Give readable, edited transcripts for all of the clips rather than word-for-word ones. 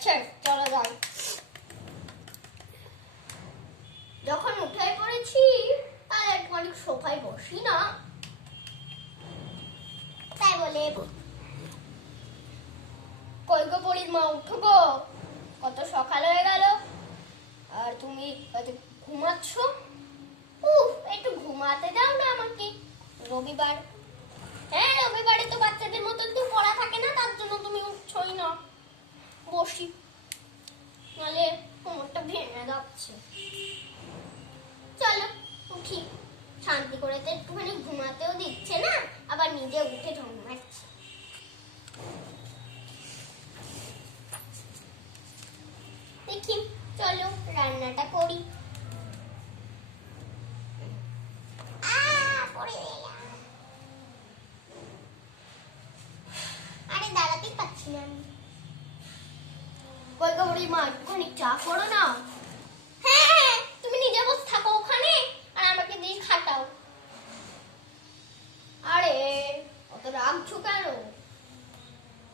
আচ্ছা চলো যাই। যখন উঠে পড়েছি তাই একটু সোফায় বসি না, তাই বলে কই গো পরির মা, উঠো গো, কত সকাল হয়ে গেল আর তুমি ঘুমাচ্ছ। একটু ঘুমাতে দাও না আমাকে। রবিবার, হ্যাঁ রবিবারে তো বাচ্চাদের মতন তো পড়া থাকে না, তার জন্য তুমি উঠছই না। বসি, নাহলে কোমরটা ভেঙে যাচ্ছে। চলো উঠি, শান্তি করে তো একটুখানি ঘুমাতেও দিচ্ছে না, আবার নিজে উঠে ঢং মারছে। দেখি চলো রান্নাটা করি। আরে দাঁড়াতেই পাচ্ছি না আমি। কই গো মা, একটুখানি চা করো না। হ্যাঁ হ্যাঁ, তুমি নিজে বসে থাকো ওখানে আর আমাকে দিয়ে খাটাও। আরে অত রাগছো কেন?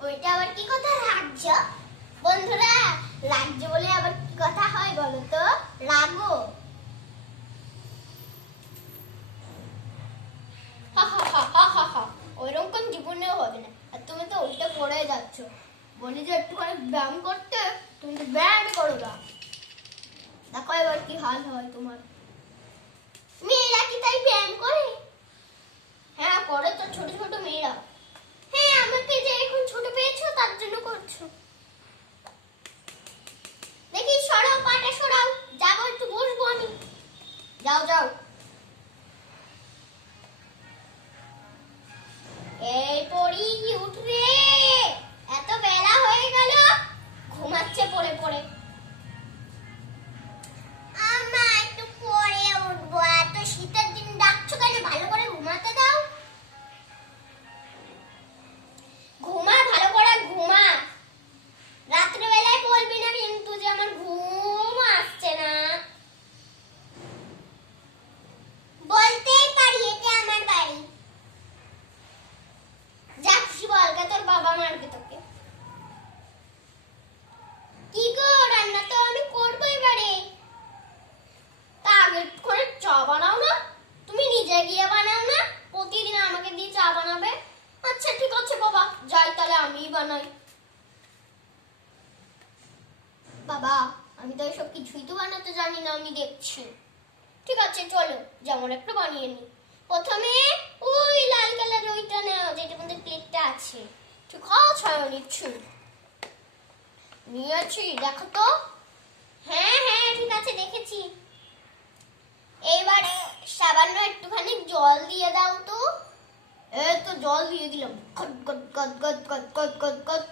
ওইটা আবার কি কথা রাগছ? বন্ধুরা, রাগছ বলে আবার কি কথা হয় বলো তো? রাগো। ওইরকম জীবনেও হবে না, আর তুমি তো উল্টে পড়ে যাচ্ছ। বলি যে একটুখানি ব্যায়াম করতে, তুমি তো ব্যায়াম করো না। দেখো এবার কি হাল হয় তোমার। মেয়েরা কি তাই ব্যায়াম করে? হ্যাঁ করে তো, ছোট ছোট মেয়েরা। হ্যাঁ আমাকে যে এখন ছোট পেয়েছো তার জন্য করছো। দেখি সরাও, পাটা সরাও, যাবো একটু বসবো আমি। যাও যাও। এই পড়ি উঠ রে, এত বেলা হয়ে গেল, ঘুমাচ্ছে পড়ে পড়ে। আমা একটু পরে উঠবো, এত শীতের দিন ডাকছো কেন? ভালো করে ঘুমাতে দাও। ঘুমা, ভালো করে ঘুমা। রাত্রে বেলায় বলবি না কিন্তু যে আমার ঘুম আসছে না। বলতেই পারি এটা আমার বাড়ি। যা খুশি বলগে, তোর বাবা মারবে তোকে। কি গো, রান্না তো আমি করবো এবারে। তা আগে করে চা বানাও না, তুমি নিজে গিয়ে বানাও না, প্রতিদিন আমাকে দিয়ে চা বানাবে। আচ্ছা ঠিক আছে বাবা, যাই তাহলে আমিই বানাই। বাবা আমি তো এসব কিছুই তো বানাতে জানি না, আমি দেখছি। ঠিক আছে চলো, যেমন একটু বানিয়ে নি। প্রথমে ওই লাল কালার ওইটা নাও, যেটার মধ্যে প্লেটটা আছে। ঠিক আছে নিচ্ছি, নিয়েছি, দেখো তো। হ্যাঁ হ্যাঁ ঠিক আছে, দেখেছি। এবারে সামান্য একটুখানি জল দিয়ে দাও তো। এই তো জল দিয়ে দিলাম। Goat goat goat goat goat goat goat goat.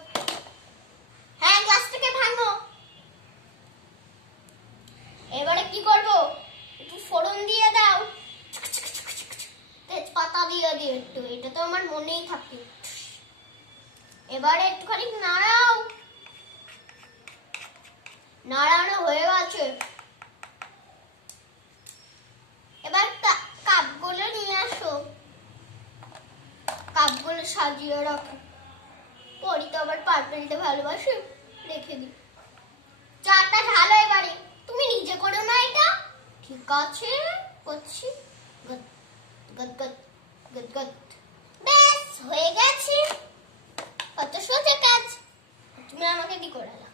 হ্যাঁ গ্লাসটাকে ভাঙো। এবারে কি করব? একটু ফোড়ন দিয়ে দাও, তেজপাতা দিয়ে দিও একটু, এটা তো আমার মনেই থাকে। এবারে একটুখানি নাড়াও। নাড়ানো হয়ে গেছে। এবার কাপগুলো নিয়ে আসো, কাপগুলো সাজিয়ে রাখো। পরি তো আবার পার্পেলটা ভালোবাসে, রেখে দিই। চাটা ঢালো এবারে, তুমি নিজে করো না এটা। ঠিক আছে করছি। গদ গদ গদ গদ গদ। ব্যাস হয়ে গেছে, কত সোজা কাজ। তুমি আমাকে দি করে দাও।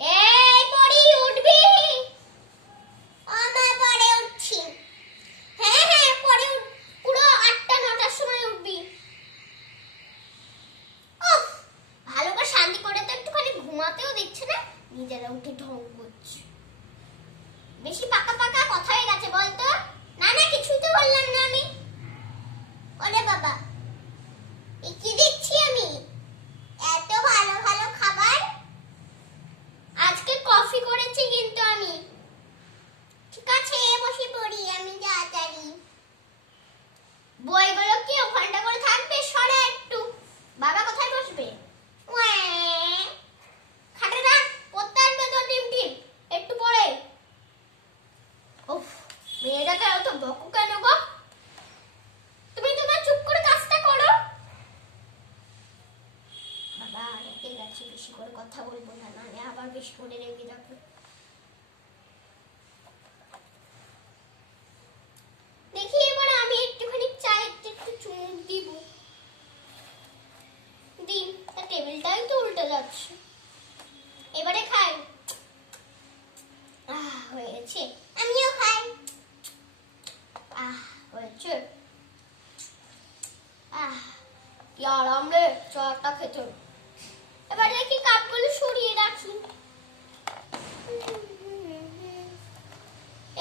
এই পরি উঠবি? আমার পরে উঠছি। হ্যাঁ হ্যাঁ পরে পুরো 8টা 9টার সময় উঠবি। উফ, ভালো করে শান্তি করে তো একটুখানি ঘুমাতেও দিচ্ছে না, নিজেরা উঠে ঢং করছে। বেশি পাকা পাকা কথা হয়ে গেছে বলতো। না না কিছুই তো বললাম না আমি। ওরে বাবা, কি দিচ্ছি আমি? এত ভালো ভালো খাবার। আজকে কফি করেছি কিন্তু আমি। ঠিক আছে বসে পড়ি আমি তাড়াতাড়ি। বইগুলো কি ওখানটা করে থাকবে? সরে একটু। বাবা কোথায় বসবে? খাটে রাখ, পড়তে আসবে তো টিম টিম একটু পরে। উফ, মেয়েটাকে এত বকো কেন গো? তুমি তোমার চুপ করে কাজটা করো। বাবা রেখে গেছে, বেশি করে কথা বল। হয়েছে, আমিও খাই। হয়েছে। কি আরাম রে চাটা খেতে। এবার দেখি কাপগুলো সরিয়ে রাখি।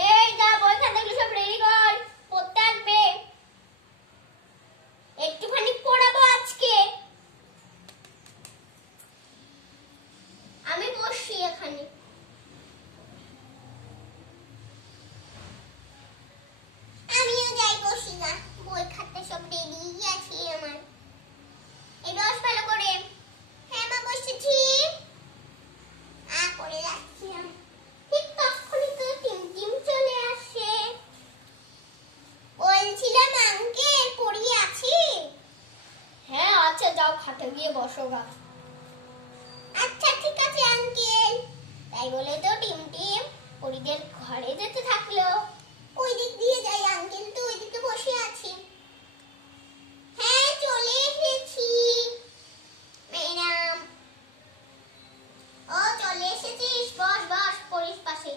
এই যা বই খাতাগুলো সব রেডি কর, পড়তে আসবে। একটুখানি পড়াবো আজকে। আমি বসছি এখানে। আমিও যাই, বসি না, বই খাতা সব রেডি আছে আমার। এই বস ভালো করে। হ্যাঁ মা বসেছি। করে রাখছি আমি। ঠিক তখনই তো টিম চলে আসে। বলছিলাম আঙ্কেল পড়ি আছে? হ্যাঁ আচ্ছা, যাও খাটে গিয়ে বসো গা। আচ্ছা ঠিক আছে আঙ্কেল। তাই বলে তো টিম পরিদের ঘরে যেতে থাকলো। ওই দিক দিয়ে যাই, আঙ্কেল তো ওইদিকে বসে আছে। হ্যাঁ চলে এসেছি ম্যাডাম। ও চলে এসেছিস, বস বস পরিস পাশে।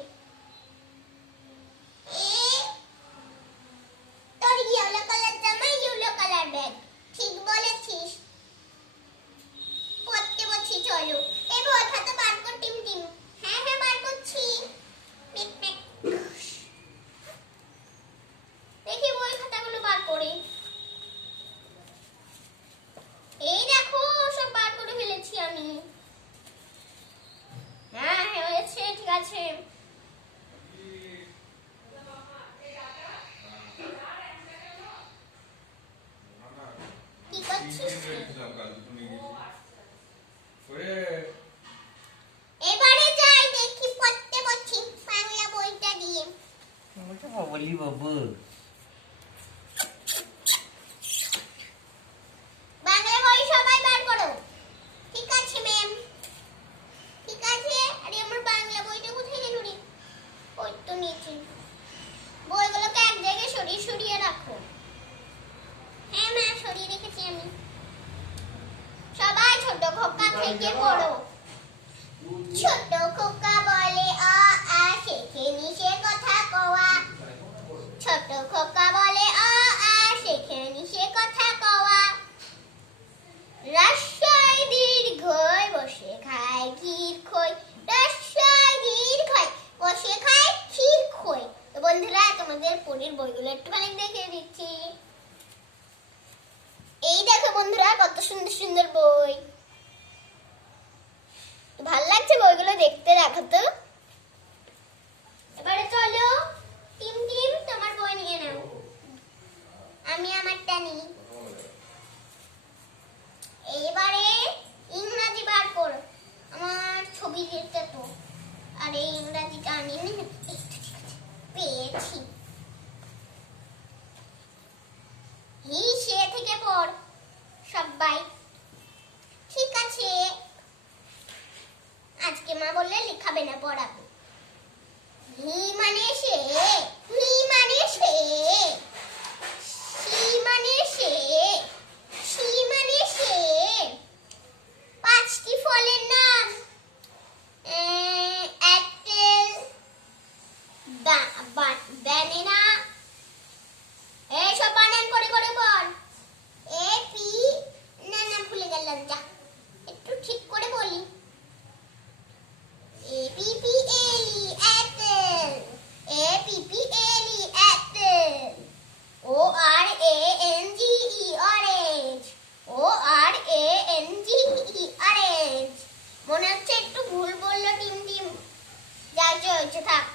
তোর ইয়েলো কালার জামা, ইয়েলো কালার ব্যাগ, ঠিক বলেছিস। পড়তে বসছি, চলো। এই বই খাতা বার কর টিম। হ্যাঁ হ্যাঁ বার করছি। দেখি বই খাতাগুলো বার করে। এই দেখো সব বার করে ফেলেছি আমি। হ্যাঁ হয়েছে, ঠিক আছে। কি করছিস? এবারে যাই দেখি পড়তে বসছি বাংলা বইটা দিয়ে। বলি বাবু বাংলা বই সবাই বার করো। ঠিক আছে ম্যাম, ঠিক আছে। আরে আমার বাংলা বইটা কোথায় গেল রে? ওই তো নিচে। বইগুলোকে এক জায়গায় সরিয়ে সরিয়ে রাখো। হ্যাঁ মা, সরিয়ে রেখেছি আমি। সবাই ছোট খোকা থেকে পড়ো। ছোট খোকা বলে আ আ, শেখে নিশে কথা কওয়া। ছোট খোকা বলে আ আ, শেখে নিশে কথা কওয়া। রস্বই দীর্ঘই, বসে খায় ক্ষীর খই। রস্বই দীর্ঘই, বসে খায় ক্ষীর খই। তো বন্ধুরা, তোমাদের পরীর বইগুলো একটুখানি দেখিয়ে দিচ্ছি। এই দেখো বন্ধুরা, কত সুন্দর সুন্দর বই। ভাল লাগছে বইগুলো দেখতে, রাখো তো। এবারে চলো টিম তোমার বই নিয়ে নাও, আমি আমারটা নিই। এবারে ইংরাজি বার কর। আমার ছবি দেখতে তো, আরে ইংরাজিটা আনি না, পেয়েছি। হি সে থেকে পড় সবাই, ঠিক আছে। আজকে মা বললে লিখাবে না, পড়াবে। হি মানে সে, হি মানে সে, সি মানে সে, সি মানে সে। পাঁচটি ফলের নাম: অ্যাপেল, ব্যানানা। এই সব বানান করে করে পড়। এ পি, না না ভুলে গেলাম, যা একটু ঠিক করে বলি। A P P L E, apple. A P P L E, apple. O R A N G E, orange. O R A N G E, orange. মনে হচ্ছে একটু ভুল বললো টিম। যাই হয়েছে থাক।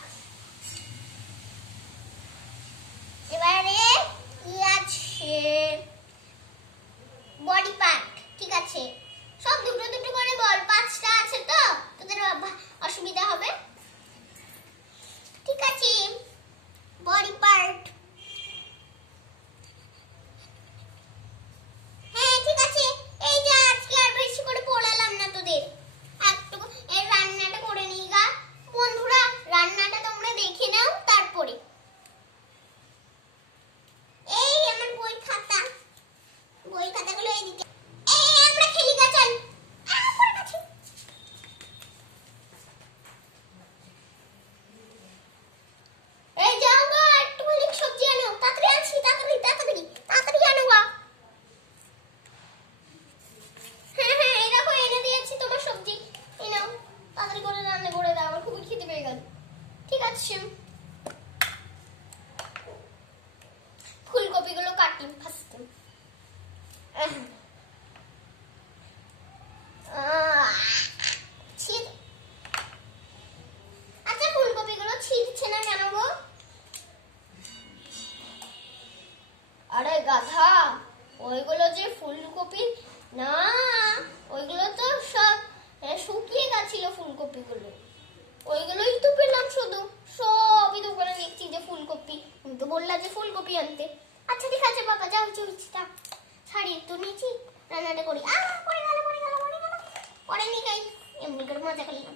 না, ওইগুলো তো সব শুকিয়ে গেছিল ফুলকপিগুলো। ওইগুলোই তো পেলাম শুধু। সবই তো ওখানে দেখছি যে ফুলকপি। তুমি তো বললা যে ফুলকপি আনতে। আচ্ছা ঠিক আছে বাবা, যাও চলছি। শাড়ি একটু নিয়েছি, রান্নাটা করি। পরে নি গাই, এমনি করে মজা করলাম।